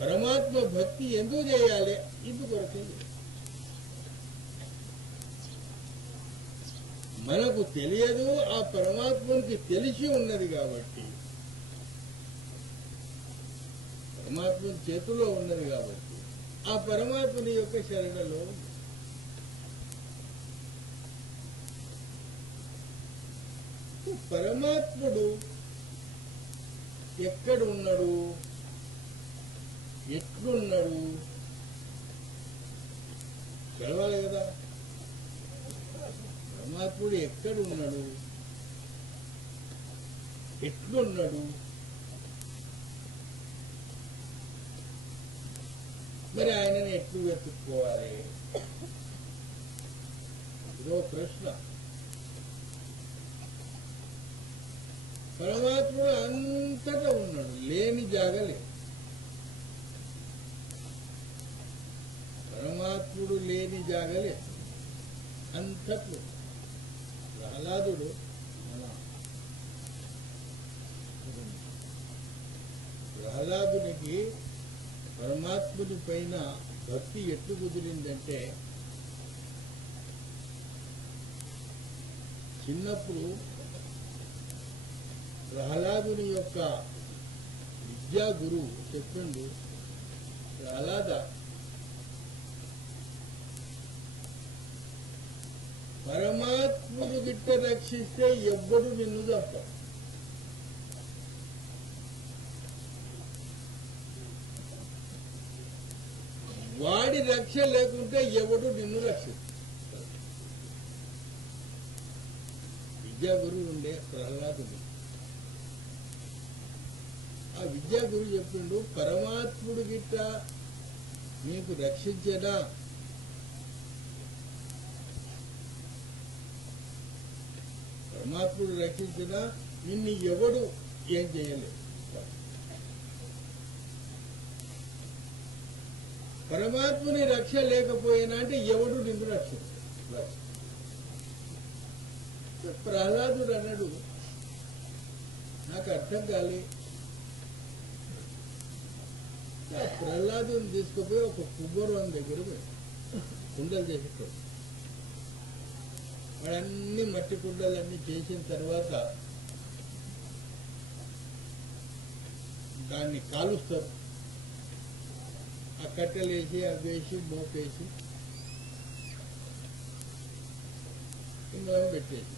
పరమాత్మ భక్తి ఎందుకు చేయాలి? ఇందుకొరకే మనకు తెలియదు, ఆ పరమాత్మకి తెలిసి ఉన్నది కాబట్టి, పరమాత్మ చేతిలో ఉన్నది కాబట్టి ఆ పరమాత్మని యొక్క శరణలో పరమాత్ముడు ఎక్కడ ఉన్నాడు, ఎట్లున్నాడు తెలవాలి కదా. పరమాత్ముడు ఎక్కడున్నాడు, ఎట్లున్నాడు, మరి ఆయనని ఎట్లు వెతుక్కోవాలి? ఇదో ప్రశ్న. పరమాత్ముడు అంతటా ఉన్నాడు, లేని జాగలే. పరమాత్ముడు లేని జాగలే అంతట్లో. ప్రహ్లాదుడు ప్రహ్లాదునికి పరమాత్ముడి పైన భక్తి ఎట్లు కుదిరిందంటే, చిన్నప్పుడు ప్రహ్లాదుని యొక్క విద్యా గురువు చెప్పిండు, ప్రహ్లాద పరమాత్ముడు గిట్ట రక్షిస్తే ఎవ్వడు నిన్ను తప్ప, వాడి రక్ష లేకుంటే ఎవడు నిన్ను రక్షిస్తాడు. విద్యా గురువు ఉండే ప్రహ్లాదుడు. ఆ విద్యా గురువు చెప్పిండు, పరమాత్ముడు గిట్ట నీకు రక్షించడా, పరమాత్ముడు రక్షించినా నిన్ను ఎవడు ఏం చేయలేదు. పరమాత్ముని రక్ష లేకపోయినా అంటే ఎవడు నిన్ను రక్షిస్తాడు. ప్రహ్లాదుడు అన్నాడు, నాకు అర్థం కాలే. ప్రహ్లాదుని తీసుకుపోయి ఒక కుబ్బరం దగ్గర కుండలు చేసేటోడు. వాడన్ని మట్టి కుండలన్నీ చేసిన తర్వాత దాన్ని కాలుస్తారు. ఆ కట్టెలు వేసి అవి వేసి మోపేసి ఇందులో పెట్టేసి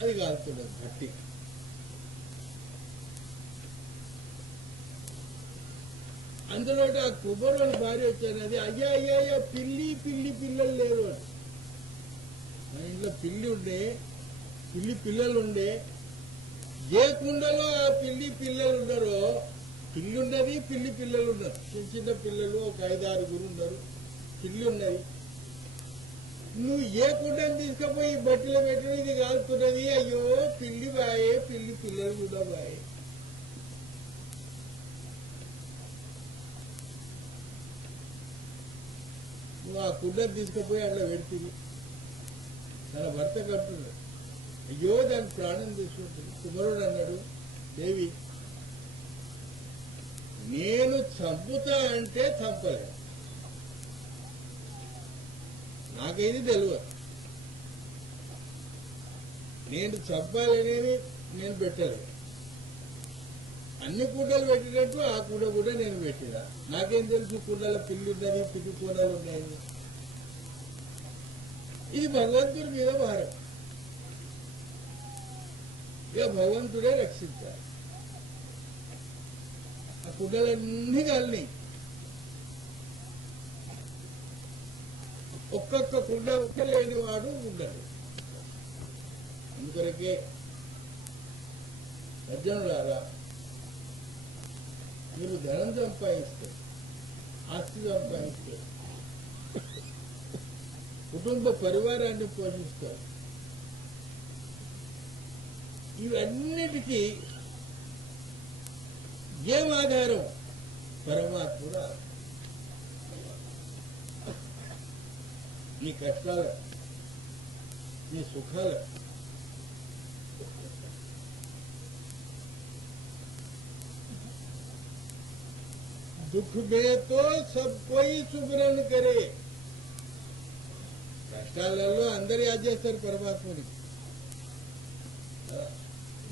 అది కాలుతున్నది గట్టి. అందులో ఆ కుబ్బరోని భార్య వచ్చానది, అయ్యా అయ్యా అయ్యా పిల్లి పిల్లి పిల్లలు లేరు అని. మా ఇంట్లో పిల్లి ఉండే, పిల్లి పిల్లలు ఉండే, ఏ కుండలో ఆ పిల్లి పిల్లలు ఉన్నారో, పిల్లి ఉన్నది పిల్లి పిల్లలు ఉన్నారు, చిన్న చిన్న పిల్లలు ఒక 5-6 ఉన్నారు, పిల్లి ఉన్నది. నువ్వు ఏ కుండని తీసుకుపోయి బట్టలు పెట్టడం ఇది కాలుతున్నది, అయ్యో పిల్లి బాయే, పిల్లి పిల్లలు కూడా బాయే. నువ్వు ఆ కుండని తీసుకుపోయి అట్లా పెడుతుంది. తన భర్త కట్టున్నాడు, అయ్యో దాని ప్రాణం తీసుకుంటుంది. కుమారుడు అన్నాడు, దేవి నేను చంపుతా అంటే చంపలేదు, నాకైతే తెలియదు. నేను చంపాలనేది నేను పెట్టలేదు. అన్ని కుండలు పెట్టినట్టు ఆ కుండ కూడా నేను పెట్టినా. నాకేం తెలుసు కుండల పిల్లి ఉన్నది, పిల్లి కూడలు ఉన్నాయి. ఇది భగవంతుడి మీద భారం. ఇక భగవంతుడే రక్షించాలి. ఆ కుండలన్నీ కాలినాయి. ఒక్కొక్క కుండ లేని వాడు ఉండడు. అందుకొరకే సజ్జనులారా, మీరు ధనం సంపాదిస్తే, ఆస్తి సంపాదిస్తే, కుటుంబ పరివారాన్ని పోషిస్తారు. ఇవన్నిటికీ ఏం ఆధారం? పరమాత్ముడు. నీ కష్టాల, నీ సుఖాల, सुख में तो सब कोई सुमरन करे కష్టాలలో అందరు యాద్ చేస్తారు పరమాత్మని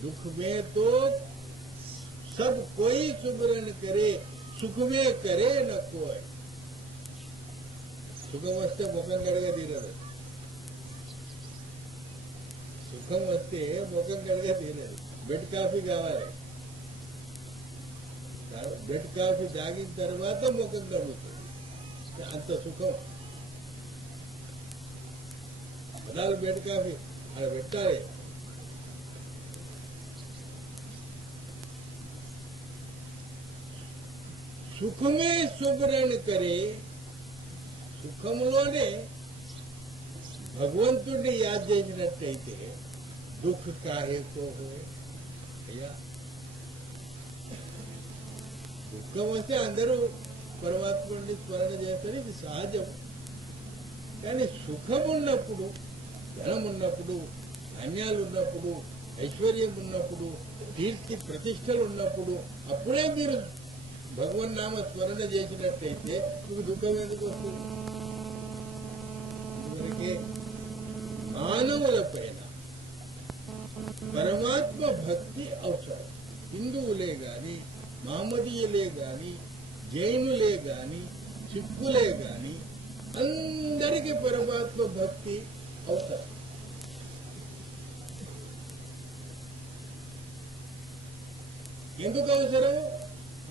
दुख में तो सब कोई सुमरन करे सुख में करे न कोई సుఖం వస్తే ముఖం కడగా తీరదు సుఖం వస్తే ముఖం కడగా తీరదు బెడ్ కాఫీ కావాలి బెడ్ కాఫీ తాగిన తర్వాత ముఖం కడుగుతుంది అంత సుఖం పదాలు బెడ్ కాఫీ అక్కడ పెట్టాలి సుఖమే సుమరణ కరే సుఖంలోనే భగవంతుడిని యాద్ చేసినట్టయితే దుఃఖ కాహేకో అయ్యా దుఃఖం వస్తే అందరూ పరమాత్ముడిని స్మరణ చేస్తారు ఇది సహజం కానీ సుఖం ఉన్నప్పుడు ధనం ఉన్నప్పుడు ధాన్యాలు ఉన్నప్పుడు ఐశ్వర్యం ఉన్నప్పుడు కీర్తి ప్రతిష్టలు ఉన్నప్పుడు అప్పుడే మీరు భగవన్నామ స్మరణ చేసినట్టయితే మీకు దుఃఖం ఎందుకు వస్తుంది ఇవరికి మానవుల పైన పరమాత్మ భక్తి అవసరం హిందువులే గాని మహమ్మదీయులే గాని జైనులే గాని సిక్కులే గాని అందరికీ పరమాత్మ భక్తి అవసరం ఎందుకు అవసరం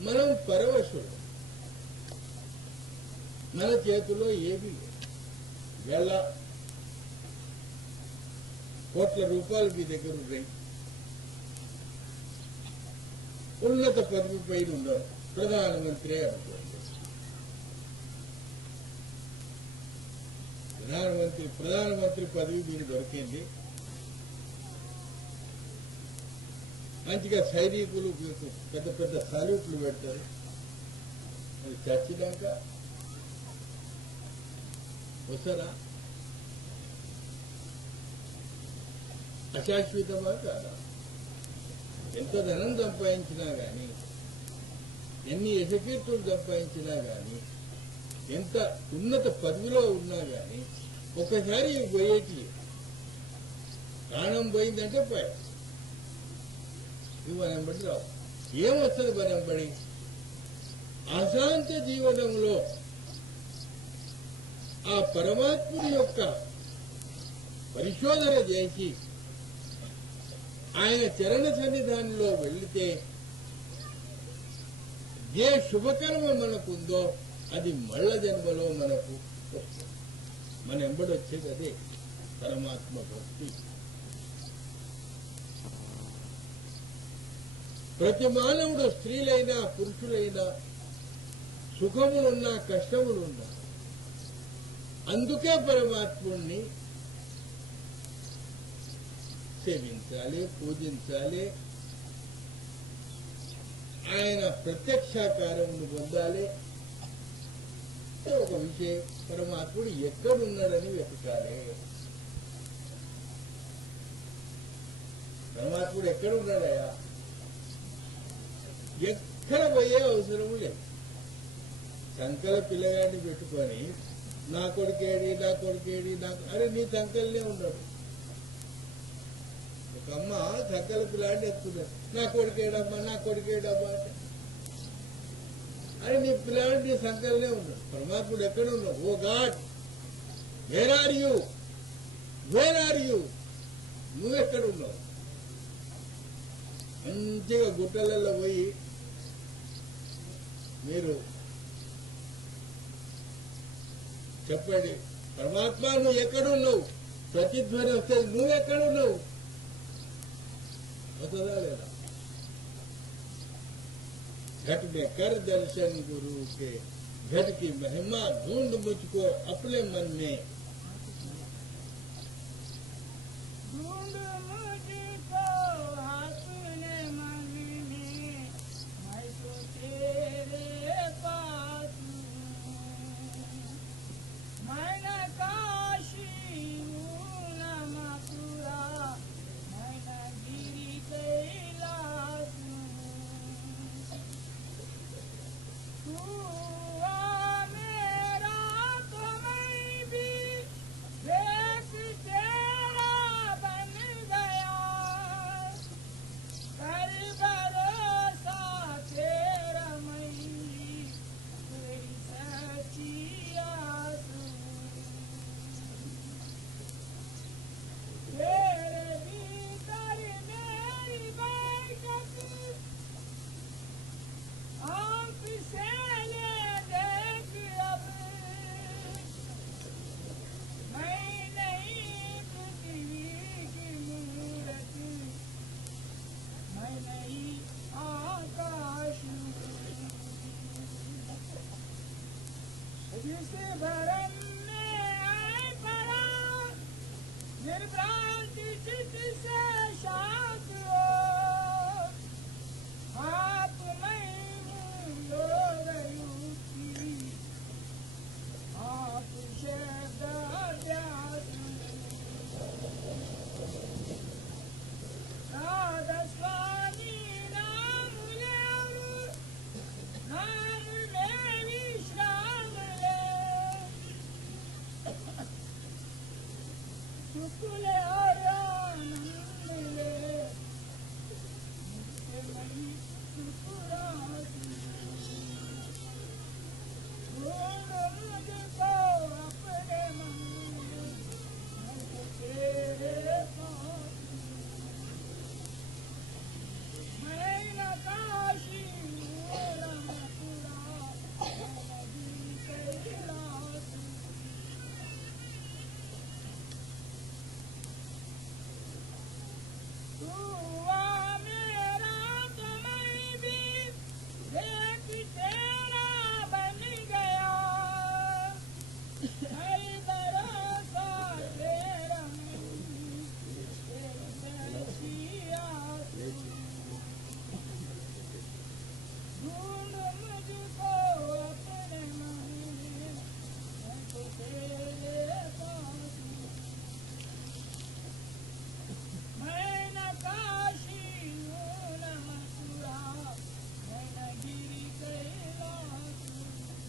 మనం పరవశుడు మన చేతిలో ఏమీ లేదు వేల కోట్ల రూపాయలు మీ దగ్గర ఉన్నాయి ఉన్నత పదవి పైన ఉన్నారు ప్రధానమంత్రి అనుకోండి ప్రధానమంత్రి పదవి మీకు దొరికింది మంచిగా సైనికులు మీకు పెద్ద పెద్ద సాల్యూట్లు పెడతారు అది చచ్చినాక వస్తారా అశాశ్వతమా కాదా ఎంత ధనం సంపాదించినా గాని ఎన్ని యశకీర్తులు సంపాదించినా గాని ఎంత ఉన్నత పదవిలో ఉన్నా గాని ఒకసారి పోయేటి ప్రాణం పోయిందంటే పోయా ఇవి వనంబడి రావు ఏమొస్తుంది వనంబడి అశాంత జీవనంలో ఆ పరమాత్ముడి యొక్క పరిశోధన చేసి ఆయన చరణ సన్నిధానంలో వెళితే ఏ శుభకర్మ మనకుందో అది మళ్ళ జన్మలో మనకు వస్తుంది మన ఎంబడి వచ్చేది అదే పరమాత్మ భక్తి ప్రతి మానవుడు స్త్రీలైనా పురుషులైనా సుఖములున్నా కష్టములున్నా అందుకే పరమాత్ముణ్ణి సేవించాలి పూజించాలి ఆయన ప్రత్యక్షాకారమును పొందాలి ఒక విషయం పరమాత్ముడు ఎక్కడున్నాడని వెతకాలి పరమాత్ముడు ఎక్కడున్నాడయా ఎక్కడ పోయే అవసరం లేదు సంకల పిల్లగాడిని పెట్టుకొని నా కొడుకేడి అరే నీ సంకలనే ఉన్నాడు ఒక అమ్మ సంకల పిల్లాడిని ఎత్తుకున్నాడు నా కొడుకేడమ్మా అంటే అరే నీ పిల్లాడు నీ సంకలనే ఉన్నాడు పరమాత్ముడు ఎక్కడ ఉన్నావు ఓ గాడ్ వేర్ ఆర్ యూ నువ్వెక్కడ ఉన్నావు మంచిగా గుట్టలలో పోయి మీరు చెప్పండి పరమాత్మ నువ్వు ఎక్కడున్నావు ప్రతిధ్వని వస్తే నువ్వెక్కడున్నావు వస్తుందా లేదా घट में कर दर्शन गुरु के घट की महिमा ढूंढ मुझको अपने मन में ढूंढ मुझको अपने मन में मैं तो तेरे पास मैं न काशी हूँ न मथुरा मैं न गिरी कैलाश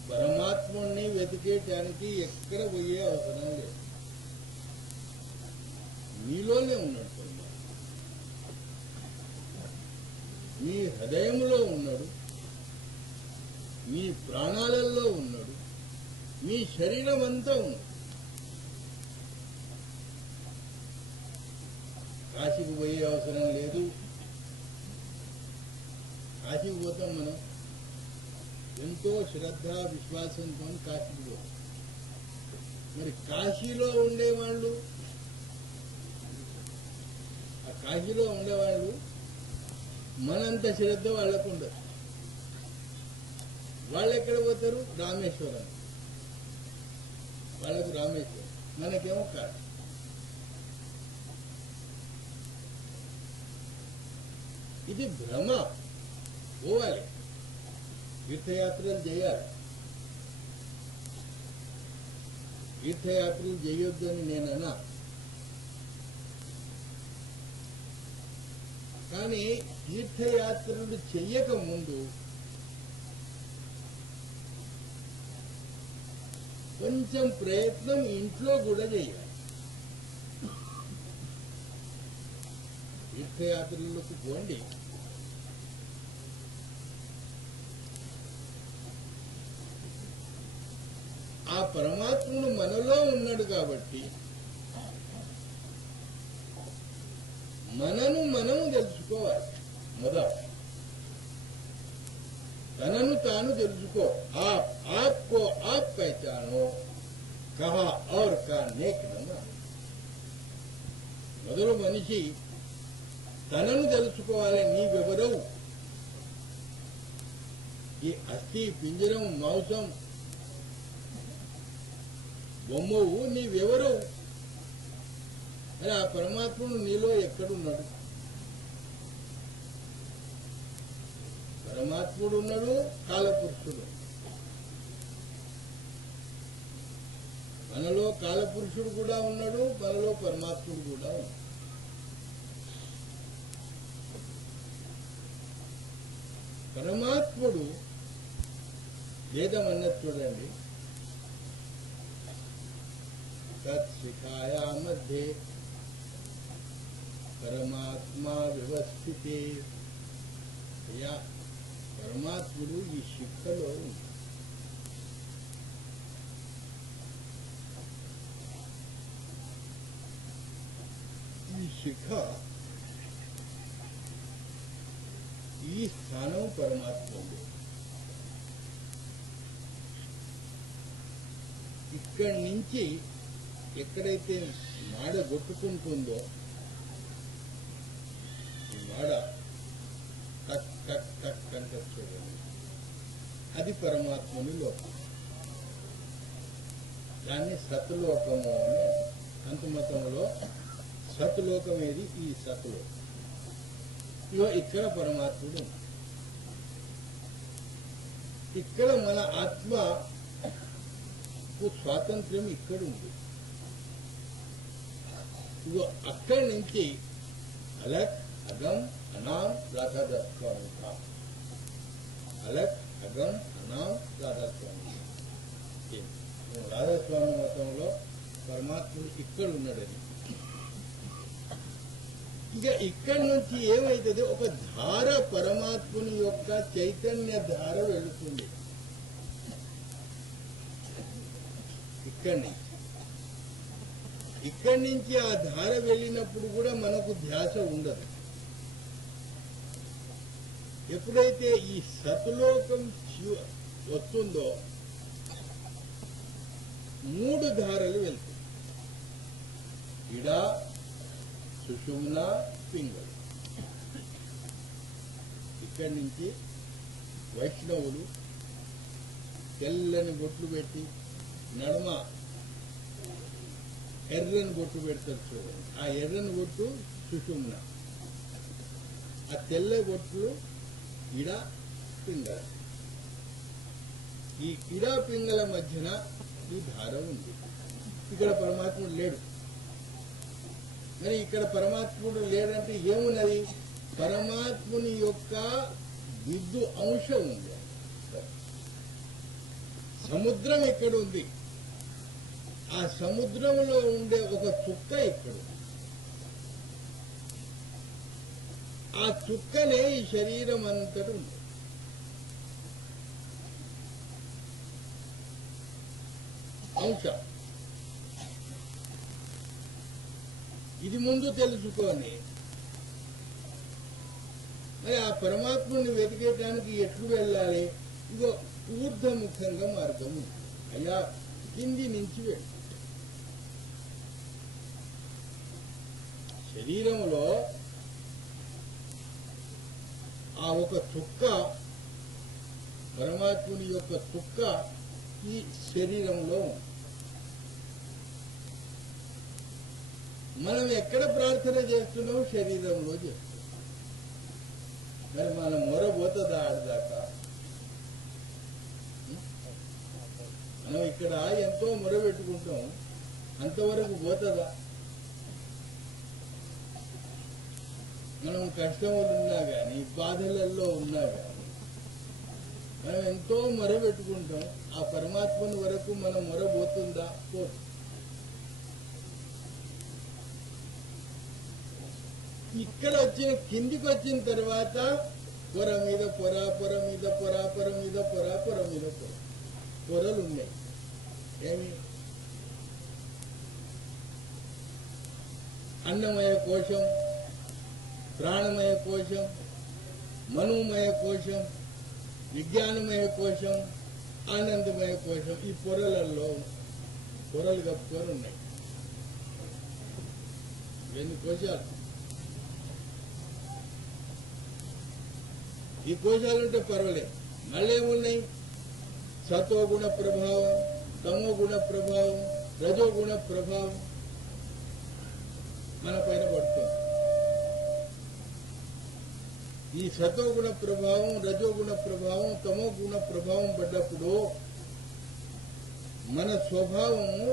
పరమాత్ముడిని వెతికేయడానికి ఎక్కడ పోయే అవసరం లేదు. మీలోనే ఉన్నాడు పరమాత్మ. మీ హృదయంలో ఉన్నాడు, మీ ప్రాణాలలో ఉన్నాడు, మీ శరీరం అంతా ఉన్నాడు. కాశీకి పోయే అవసరం లేదు. కాశీకి పోతాం మనం ఎంతో శ్రద్ధ విశ్వాసంతో కాశీకి పోతాం. మరి కాశీలో ఉండేవాళ్ళు, ఆ కాశీలో ఉండేవాళ్ళు మనంత శ్రద్ధ వాళ్ళకు ఉండదు. వాళ్ళు ఎక్కడ పోతారు? రామేశ్వరం. వాళ్ళకు రామేశ్వరం, మనకేమో కాశీ. ఇది భ్రమ. పోవాలి, తీర్థయాత్రలు చేయాలి. తీర్థయాత్రలు చేయొద్దని నేనన్నా, కానీ తీర్థయాత్రలు చెయ్యక ముందు కొంచెం ప్రయత్నం ఇంట్లో కూడా చేయాలి. తీర్థయాత్రలకు పోండి, ఆ పరమాత్ముడు మనలో ఉన్నాడు కాబట్టి మనను మనము తెలుసుకోవాలి. మొదట తనను తాను తెలుసుకో. आपको आप पहचानो, कहा और का नेक नम्र. మొదలు మనిషి తనను తెలుసుకోవాలి. నీవెవరవు? ఈ అస్థి పింజరం మాంసం బొమ్మవు, నీవెవరవు? అని ఆ పరమాత్ముడు నీలో ఎక్కడున్నాడు? పరమాత్ముడు ఉన్నాడు, కాలపురుషుడు. మనలో కాలపురుషుడు కూడా ఉన్నాడు, మనలో పరమాత్ముడు కూడా ఉన్నాడు. పరమాత్ముడు వేదం అన్నది చూడండి, తత్శిఖాయా మధ్య పరమాత్మా వ్యవస్థితే. అయ్యా, పరమాత్ముడు ఈ శిఖలో ఉంది. ఈ శిఖ, ఈ స్థానం పరమాత్మ ఉంది. ఇక్కడి నుంచి ఎక్కడైతే మాడ కొట్టుకుంటుందో, ఈ మాడ టక్ టక్ టక్ అంటే చూడండి, అది పరమాత్ముని లోకం. దాన్ని సత్లోకము అని అంతమతంలో సత్లోకం ఏది? ఈ సత్లోకం. ఇగో ఇక్కడ పరమాత్ముడు, ఇక్కడ మన ఆత్మకు స్వాతంత్ర్యం ఇక్కడ ఉంది. ఇగో అక్కడి నుంచి అలక్ అగం అనాం రాధాస్వామి, అలక్ అగం అనాం రాధాస్వామి. రాధాస్వామి మతంలో పరమాత్ముడు ఇక్కడ ఉన్నాడని. ఇక ఇక్కడి నుంచి ఏమైతుంది? ఒక ధార, పరమాత్ముని యొక్క చైతన్య ధార వెళుతుంది ఇక్కడి నుంచి ఆ ధార వెళ్ళినప్పుడు కూడా మనకు ధ్యాస ఉండదు. ఎప్పుడైతే ఈ సతులోకం వస్తుందో 3 ధారలు వెళ్తాయి. ఇడా, సుషుమ్న, పింగళ. ఇక్కడి నుంచి వైష్ణవులు తెల్లని బొట్లు పెట్టి నడుమ ఎర్రని బొట్టు పెడతారు చూడండి. ఆ ఎర్రని బొట్టు సుషుమ్న, ఆ తెల్ల బొట్లు ఇడా, పింగళ. ఈ ఇడా పింగళ మధ్యన ఈ ధార ఉంది. ఇక్కడ పరమాత్ముడు లేడు. మరి ఇక్కడ పరమాత్ముడు లేడంటే ఏమున్నది? పరమాత్ముని యొక్క విద్యు అంశం ఉంది. సముద్రం ఇక్కడ ఉంది. ఆ సముద్రంలో ఉండే ఒక చుక్క ఇక్కడ. ఆ చుక్కనే ఈ శరీరం అంతటా ఉంది. అంశ. ఇది ముందు తెలుసుకొని మరి ఆ పరమాత్ముని వెతికేయడానికి ఎట్లు వెళ్ళాలి? ఇదో ఊర్ధముఖంగా మార్గం ఉంది. అయ్యా, కింది నుంచి వెళ్ళి శరీరంలో ఆ ఒక చుక్క, పరమాత్ముని యొక్క చుక్క ఈ శరీరంలో ఉంది. మనం ఎక్కడ ప్రార్థన చేస్తున్నాం? శరీరంలో చేస్తున్నాం. మరి మనం మొరబోతుందా ఆడదాకా? మనం ఇక్కడ ఎంతో మొరబెట్టుకుంటాం, అంతవరకు పోతుందా? మనం కష్టములు ఉన్నా కానీ, బాధలలో ఉన్నా కానీ మనం ఎంతో మొరబెట్టుకుంటాం. ఆ పరమాత్మని వరకు మనం మొరబోతుందా? పోతుంది. ఇక్కడ వచ్చిన కిందికి వచ్చిన తర్వాత పొర మీద పొర, పొర మీద పొర, పొర మీద పొర, పొర మీద పొర, పొరలు ఉన్నాయి. ఏమి? అన్నమయ కోశం, ప్రాణమయ కోశం, మనోమయ కోశం, విజ్ఞానమయ కోశం, ఆనందమయ కోశం. ఈ పొరలలో పొరలు కప్పుకొని ఉన్నాయి. ఎన్ని కోశాలు? ఈ కోశాలుంటే పర్వాలేదు. మళ్ళీ ఏమున్నాయి? సతోగుణ ప్రభావం, తమోగుణ ప్రభావం, రజోగుణ ప్రభావం మన పైన పడుతుంది. ఈ సతోగుణ ప్రభావం, రజోగుణ ప్రభావం, తమోగుణ ప్రభావం పడ్డప్పుడు మన స్వభావము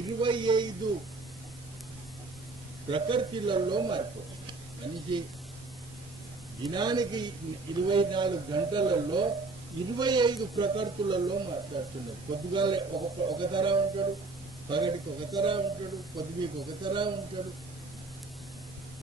25 ప్రకృతిలలో మారిపోతుంది. మనిషి దినానికి 24 గంటలలో 25 ప్రకృతులలో మాట్లాడుతున్నారు. పొద్దుగాలే ఒక తర ఉంటాడు, పగటికి ఒక తర ఉంటాడు, పొద్దుమీకి ఒక తర ఉంటాడు,